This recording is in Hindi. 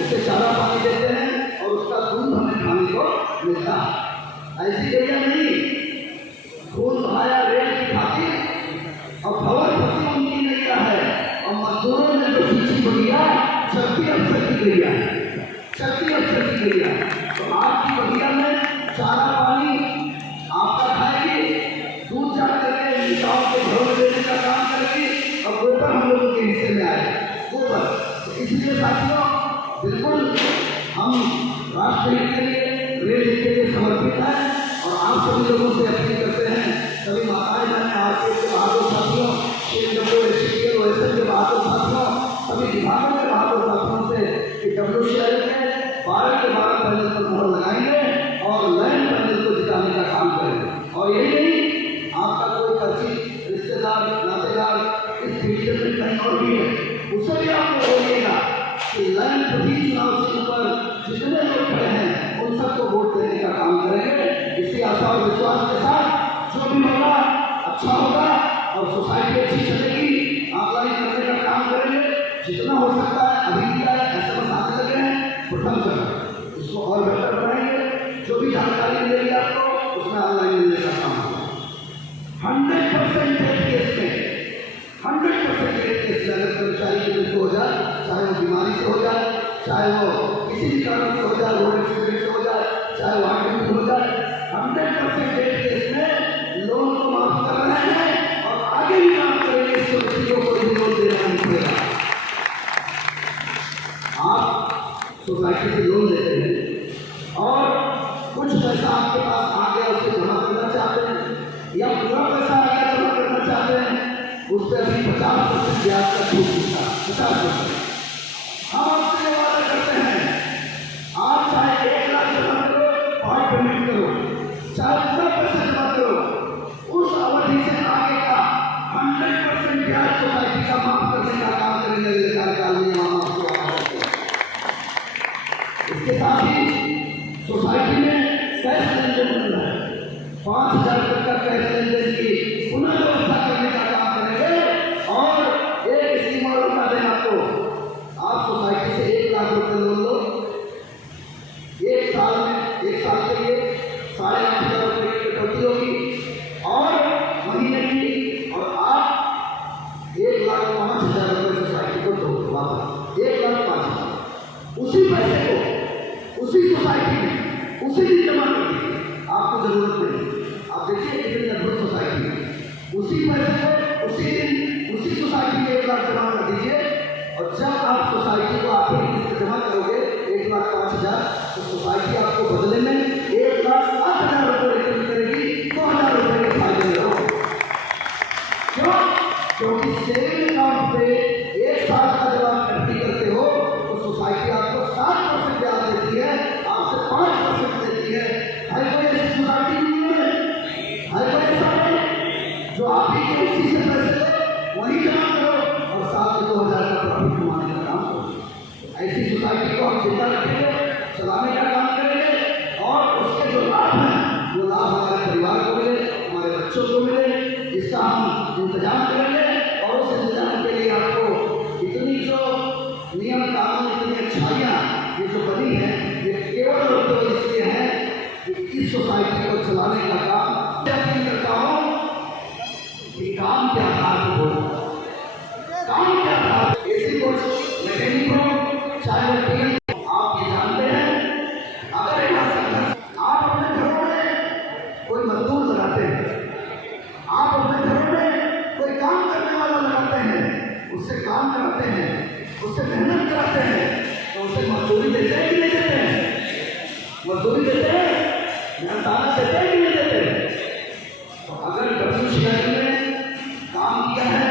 उसे चारा पानी देते हैं और उसका दूध हमें खाने को मिलता है। ऐसी गैया नहीं, खून बहाया रेल की खातिर और खबर फंसी उनकी नैया है, और मजदूरों ने जो खींची बढ़िया शक्ति अफसर की गैया है, शक्ति अफसर की गैया। तो आपकी बढ़िया में चारा पानी आपका खाएगी, दूध जा करके नेताओं के घरों में देने का काम करेगी, और गोबर हम लोगों के हिस्से में आए गोबर। तो इसलिए साथियों बिल्कुल हम राष्ट्र हित के लिए, रेल हित के लिए समर्पित हैं, और आप सभी लोगों से अपील करते हैं, सभी माताएं बहनें, आपके बहादुर साथियों, OSM के बहादुर साथियों, सभी विभागों के बहादुर साथियों से कि WCIL के 12 के 12 पैनल पर मोहर लगाएंगे और लैंड पैनल को जिताने का काम करेंगे। और यही नहीं, आपका कोई परिचित रिश्तेदार नातेदार इस डिवीजन में कहीं और भी है, उसे भी आपको बोलिएगा कि लैंड प्रति चुनाव चिन्ह पर जितने लोग खड़े हैं उन सबको वोट देने का काम करेंगे। इसी आशा और विश्वास के साथ जो भी होगा अच्छा होगा और सोसाइटी अच्छी चलेगी, ऑनलाइन करने का काम करेंगे। जितना हो सकता है अभी भी SMS आने लगे हैं, प्रथम चरण इसको और बेहतर बनाएंगे। जो भी जानकारी मिलेगी आपको उसमें ऑनलाइन मिलने का काम होगा। 100% डेथ केस में 100% डेथ केस अगर कर्मचारी की मृत्यु हो जाए, चाहे वो बीमारी से हो जाए, चाहे वो किसी भी कारण से हो जाए, रोड एक्सीडेंट से हो जाए, चाहे वो हार्ट हो जाए, 100% डेथ केस में लोन को माफ कर रहे हैं और आगे भी माफ करेंगे। इस व्यक्तियों को भी लोन देना नहीं पड़ेगा। आप सोसाइटी से लोन लेते हैं और कुछ पैसा आपके पास आ गया, उसे जमा करना चाहते हैं, या पूरा पैसा आ गया जमा करना चाहते हैं, उस पर अभी 50% ब्याज का छूट मिलता है। 50% हम आपसे वादा करते हैं, आप चाहे 1 लाख जमा करो, पार्ट पेमेंट करो, चाहे पूरा पैसा जमा करो, उस अवधि से आगे का 100% ब्याज सोसाइटी का माफ करने का काम करेंगे अगले कार्यकाल में। हम आपको इसके साथ ही सोसाइटी में कैश लेनदेन बन रहा है, 5000 तक का कैश लेनदेन की पुनः व्यवस्था करने का काम करेंगे। और एक स्कीम और बता दें आपको, आप सोसाइटी से 1 लाख रुपये लोन लो, 1 साल में 1 साल के लिए 8,500 रुपये की कटौती होगी और महीने की, और आप 1,05,000 रुपये सोसाइटी को दो वापस, 1,05,000। उसी पैसे को उसी सोसाइटी में उसी दिन जमा कर दीजिए, आपको जरूरत नहीं। आप देखिए कितनी अद्भुत सोसाइटी है, उसी पैसे को उसी दिन उसी सोसाइटी में 1 लाख जमा कर दीजिए, और जब आप सोसाइटी को आखिरी किस्त जमा करोगे 1,05,000, तो सोसाइटी आपको बदले में 1,08,000 रुपये रिटर्न करेगी। 2,000 रुपये के फायदे में रहो। क्यों? क्योंकि सेविंग अकाउंट पे 1 साल का जब आप एफडी करते हो तो सोसाइटी आपको 7% ब्याज देती है, आपसे 5% देती है। हर कोई ऐसी सोसाइटी नहीं है, हर कोई ऐसा नहीं जो आप ही के उसी से पैसे लो, वही जमा करो और साथ में 2,000 का प्रॉफिट कमाने का काम करो। ऐसी सोसाइटी को हम जिंदा रखेंगे, चलाने का काम करेंगे, और उसके जो लाभ हैं वो लाभ हमारे परिवार को मिले, हमारे बच्चों को मिले, इसका हम इंतजाम करेंगे। और उस इंतजाम के लिए आपको इतनी जो नियम कानून, इतनी अच्छाइयाँ ये जो बनी है, ये केवल और केवल इसलिए है कि इस सोसाइटी को चलाने का काम अपील करता हूँ कि काम के आधार पर हो, काम के आधार पर ऐसी कोच मैकेनिक हो, चाहे वो टीएम, आप ये जानते हैं, अगर आप अपने घरों में कोई मजदूर लगाते हैं, आप अपने घरों में कोई काम करने वाला लगाते हैं, उससे काम कराते हैं, उससे मेहनत कराते हैं, तो उसे मजदूरी देते हैं कि नहीं देते हैं? मजदूरी देते हैं, मेहनताना देते हैं कि नहीं देते हैं? तो अगर WCIL ने काम किया है